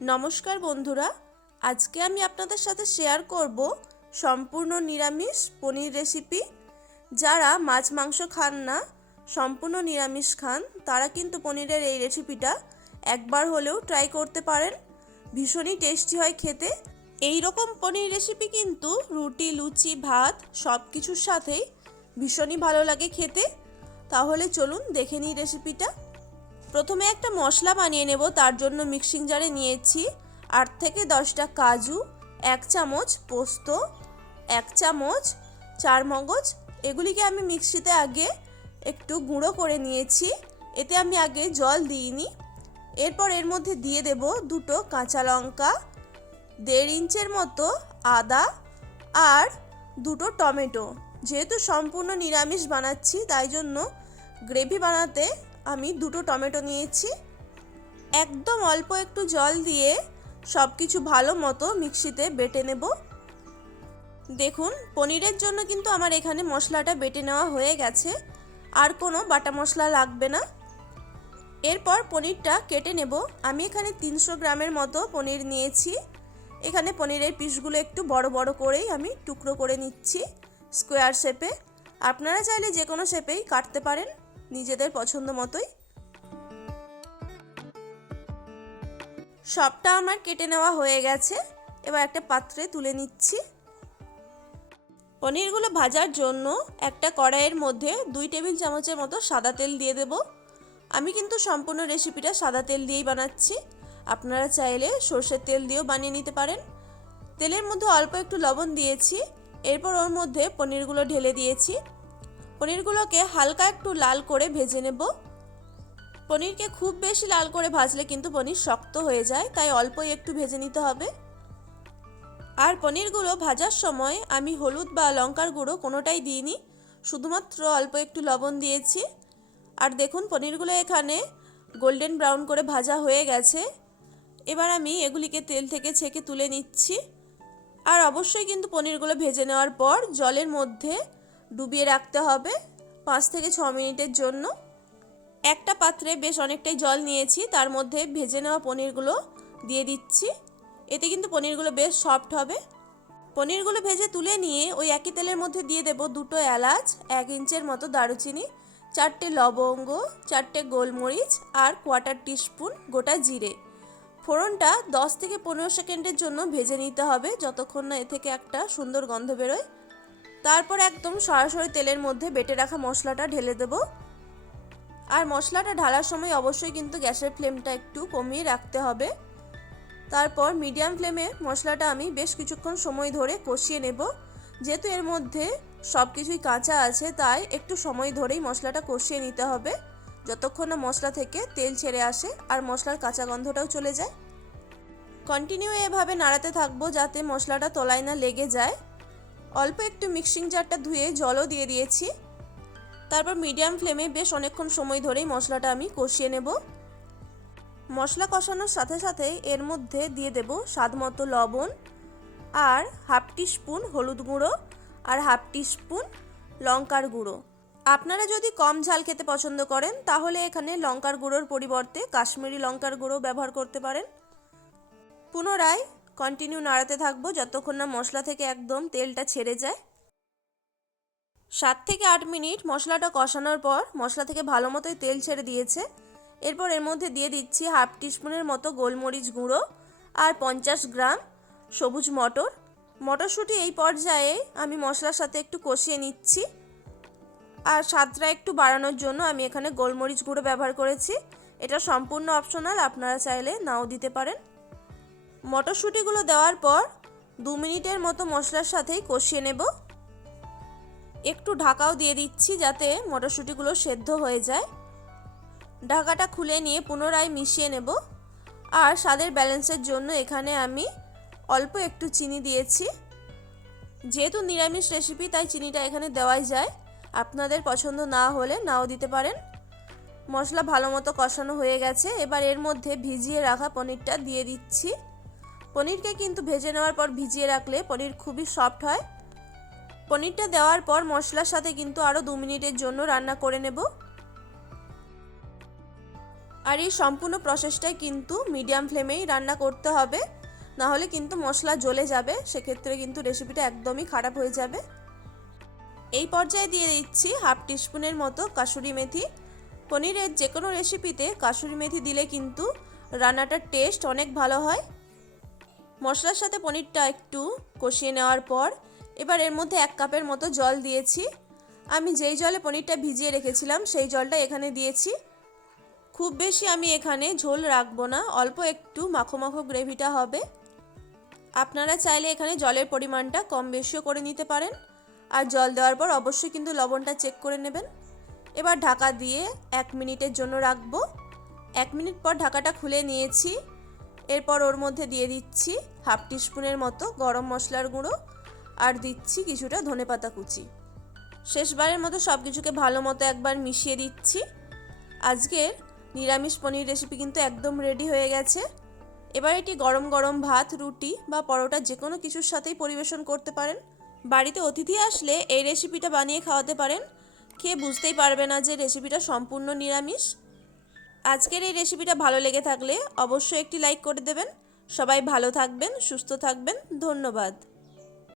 নমস্কার বন্ধুরা, আজকে আমি আপনাদের সাথে শেয়ার করব সম্পূর্ণ নিরামিষ পনির রেসিপি। যারা মাছ মাংস খান না, সম্পূর্ণ নিরামিষ খান, তারা কিন্তু পনিরের এই রেসিপিটা একবার হলেও ট্রাই করতে পারেন। ভীষণই টেস্টি হয় খেতে। এই রকম পনির রেসিপি কিন্তু রুটি, লুচি, ভাত সব কিছুর সাথেই ভীষণই ভালো লাগে খেতে। তাহলে চলুন দেখে নিই রেসিপিটা। প্রথমে একটা মশলা বানিয়ে নেব। তার জন্য মিক্সিং জারে নিয়েছি 8 থেকে 10টা কাজু, 1 চামচ পোস্ত, 1 চামচ চারমগজ। এগুলিকে আমি মিক্সিতে আগে একটু গুঁড়ো করে নিয়েছি। এতে আমি আগে জল দিইনি। এরপর এর মধ্যে দিয়ে দেব 2টো কাঁচা লঙ্কা, 1.5 ইঞ্চের মতো আদা আর 2টো টমেটো। যেহেতু সম্পূর্ণ নিরামিষ বানাচ্ছি, তাই জন্য গ্রেভি বানাতে আমি 2টো টমেটো নিয়েছি। একদম অল্প একটু জল দিয়ে সব কিছু ভালো মতো মিক্সিতে বেটে নেব। দেখুন, পনিরের জন্য কিন্তু আমার এখানে মশলাটা বেটে নেওয়া হয়ে গেছে, আর কোনো বাটা মশলা লাগবে না। এরপর পনিরটা কেটে নেব। আমি এখানে 300 গ্রামের মতো পনির নিয়েছি। এখানে পনিরের পিসগুলো একটু বড় বড় করেই আমি টুকরো করে নিচ্ছি স্কোয়ার শেপে। আপনারা চাইলে যে কোনো শেপেই কাটতে পারেন, নিজেদের পছন্দ মতোই। সবটা আমার কেটে নেওয়া হয়ে গেছে। এবার একটা পাত্রে তুলে নিচ্ছি। পনিরগুলো ভাজার জন্য একটা কড়াইয়ের মধ্যে 2 টেবিল চামচের মতো সাদা তেল দিয়ে দেব। আমি কিন্তু সম্পূর্ণ রেসিপিটা সাদা তেল দিয়েই বানাচ্ছি। আপনারা চাইলে সরষের তেল দিয়েও বানিয়ে নিতে পারেন। তেলের মধ্যে অল্প একটু লবণ দিয়েছি। এরপর ওর মধ্যে পনিরগুলো ঢেলে দিয়েছি। পনিরগুলোকে হালকা একটু লাল করে ভেজে নেব। পনিরকে খুব বেশি লাল করে ভাজলে কিন্তু পনির শক্ত হয়ে যায়, তাই অল্পই একটু ভেজে নিতে হবে। আর পনিরগুলো ভাজার সময় আমি হলুদ বা লঙ্কার গুঁড়ো কোনোটাই দিইনি, শুধুমাত্র অল্প একটু লবণ দিয়েছি। আর দেখুন, পনিরগুলো এখানে গোল্ডেন ব্রাউন করে ভাজা হয়ে গেছে। এবার আমি এগুলিকে তেল থেকে ছেঁকে তুলে নিচ্ছি। আর অবশ্যই কিন্তু পনিরগুলো ভেজে নেওয়ার পর জলের মধ্যে ডুবিয়ে রাখতে হবে 5 থেকে 6 মিনিটের জন্য। একটা পাত্রে বেশ অনেকটাই জল নিয়েছি, তার মধ্যে ভেজে নেওয়া পনিরগুলো দিয়ে দিচ্ছি। এতে কিন্তু পনিরগুলো বেশ সফট হবে। পনিরগুলো ভেজে তুলে নিয়ে ওই একই তেলের মধ্যে দিয়ে দেব 2টো এলাচ, 1 ইঞ্চের মতো দারুচিনি, 4টে লবঙ্গ, 4টে গোলমরিচ আর 1/4 টিস্পুন গোটা জিরে। ফোড়নটা 10 থেকে 15 সেকেন্ডের জন্য ভেজে নিতে হবে, যতক্ষণ না এ থেকে একটা সুন্দর গন্ধ বেরোয়। তারপর একদম সরাসরি তেলের মধ্যে বেটে রাখা মশলাটা ঢেলে দেব। আর মশলাটা ঢালার সময় অবশ্যই কিন্তু গ্যাসের ফ্লেমটা একটু কমিয়ে রাখতে হবে। তারপর মিডিয়াম ফ্লেমে মশলাটা আমি বেশ কিছুক্ষণ সময় ধরে কষিয়ে নেব। যেহেতু এর মধ্যে সব কিছুই কাঁচা আছে, তাই একটু সময় ধরেই মশলাটা কষিয়ে নিতে হবে, যতক্ষণ না মশলা থেকে তেল ছেড়ে আসে আর মশলার কাঁচা গন্ধটাও চলে যায়। কন্টিনিউ এভাবে নাড়াতে থাকবো যাতে মশলাটা তলায় না লেগে যায়। অল্প একটু মিক্সিং জারটা ধুয়ে জলও দিয়ে দিয়েছি। তারপর মিডিয়াম ফ্লেমে বেশ অনেকক্ষণ সময় ধরেই মশলাটা আমি কষিয়ে নেব। মশলা কষানোর সাথে সাথে এর মধ্যে দিয়ে দেব স্বাদমতো লবণ আর 1/2 টিস্পুন হলুদ গুঁড়ো আর 1/2 টিস্পুন লঙ্কার গুঁড়ো। আপনারা যদি কম ঝাল খেতে পছন্দ করেন, তাহলে এখানে লঙ্কার গুঁড়োর পরিবর্তে কাশ্মীরি লঙ্কার গুঁড়ো ব্যবহার করতে পারেন। পুনরায় কন্টিনিউ নাড়াতে থাকবো যতক্ষণ না মশলা থেকে একদম তেলটা ছেড়ে যায়। 7 থেকে 8 মিনিট মশলাটা কষানোর পর মশলা থেকে ভালো মতোই তেল ছেড়ে দিয়েছে। এরপর এর মধ্যে দিয়ে দিচ্ছি 1/2 টিস্পুনের মতো গোলমরিচ গুঁড়ো আর 50 গ্রাম সবুজ মটর। মটরশুঁটি এই পর্যায়ে আমি মশলার সাথে একটু কষিয়ে নিচ্ছি। আর স্বাদটা একটু বাড়ানোর জন্য আমি এখানে গোলমরিচ গুঁড়ো ব্যবহার করেছি। এটা সম্পূর্ণ অপশনাল, আপনারা চাইলে নাও দিতে পারেন। মটরশুঁটিগুলো দেওয়ার পর 2 মিনিটের মতো মশলার সাথেই কষিয়ে নেব। একটু ঢাকাও দিয়ে দিচ্ছি যাতে মটরশুঁটিগুলো সেদ্ধ হয়ে যায়। ঢাকাটা খুলে নিয়ে পুনরায় মিশিয়ে নেব। আর স্বাদের ব্যালেন্সের জন্য এখানে আমি অল্প একটু চিনি দিয়েছি। যেহেতু নিরামিষ রেসিপি, তাই চিনিটা এখানে দেওয়াই যায়। আপনাদের পছন্দ না হলে নাও দিতে পারেন। মশলা ভালো মতো কষানো হয়ে গেছে। এবার এর মধ্যে ভিজিয়ে রাখা পনিরটা দিয়ে দিচ্ছি। পনিরকে কিন্তু ভেজে নেওয়ার পর ভিজিয়ে রাখলে পনির খুবই সফট হয়। পনিরটা দেওয়ার পর মশলার সাথে কিন্তু আরও 2 মিনিটের জন্য রান্না করে নেব। আর এই সম্পূর্ণ প্রসেসটাই কিন্তু মিডিয়াম ফ্লেমেই রান্না করতে হবে, না হলে কিন্তু মশলা জ্বলে যাবে, সেক্ষেত্রে কিন্তু রেসিপিটা একদমই খারাপ হয়ে যাবে। এই পর্যায়ে দিয়ে দিচ্ছি হাফ টিস্পুনের মতো কাসুরি মেথি। পনিরের যে কোনো রেসিপিতে কাসুরি মেথি দিলে কিন্তু রান্নাটার টেস্ট অনেক ভালো হয়। মশলার সাথে পনিরটা একটু কষিয়ে নেওয়ার পর এবার এর মধ্যে 1 কাপের মতো জল দিয়েছি। আমি যেই জলে পনিরটা ভিজিয়ে রেখেছিলাম সেই জলটা এখানে দিয়েছি। খুব বেশি আমি এখানে ঝোল রাখবো না, অল্প একটু মাখো মাখো গ্রেভিটা হবে। আপনারা চাইলে এখানে জলের পরিমাণটা কম বেশিও করে নিতে পারেন। আর জল দেওয়ার পর অবশ্যই কিন্তু লবণটা চেক করে নেবেন। এবার ঢাকা দিয়ে 1 মিনিটের জন্য রাখবো। 1 মিনিট পর ঢাকাটা খুলে নিয়েছি। এরপর ওর মধ্যে দিয়ে দিচ্ছি হাফ টিস্পুনের মতো গরম মশলার গুঁড়ো আর দিচ্ছি কিছুটা ধনেপাতা কুচি। শেষবারের মতো সব কিছুকে ভালো মতো একবার মিশিয়ে দিচ্ছি। আজকের নিরামিষ পনির রেসিপি কিন্তু একদম রেডি হয়ে গেছে। এবার এটি গরম গরম ভাত, রুটি বা পরোটা যে কোনো কিছুর সাথেই পরিবেশন করতে পারেন। বাড়িতে অতিথি আসলে এই রেসিপিটা বানিয়ে খাওয়াতে পারেন, খেয়ে বুঝতেই পারবে না যে রেসিপিটা সম্পূর্ণ নিরামিষ। আজকের এই রেসিপিটা ভালো লেগে থাকলে অবশ্যই একটি লাইক করে দেবেন। সবাই ভালো থাকবেন, সুস্থ থাকবেন। ধন্যবাদ।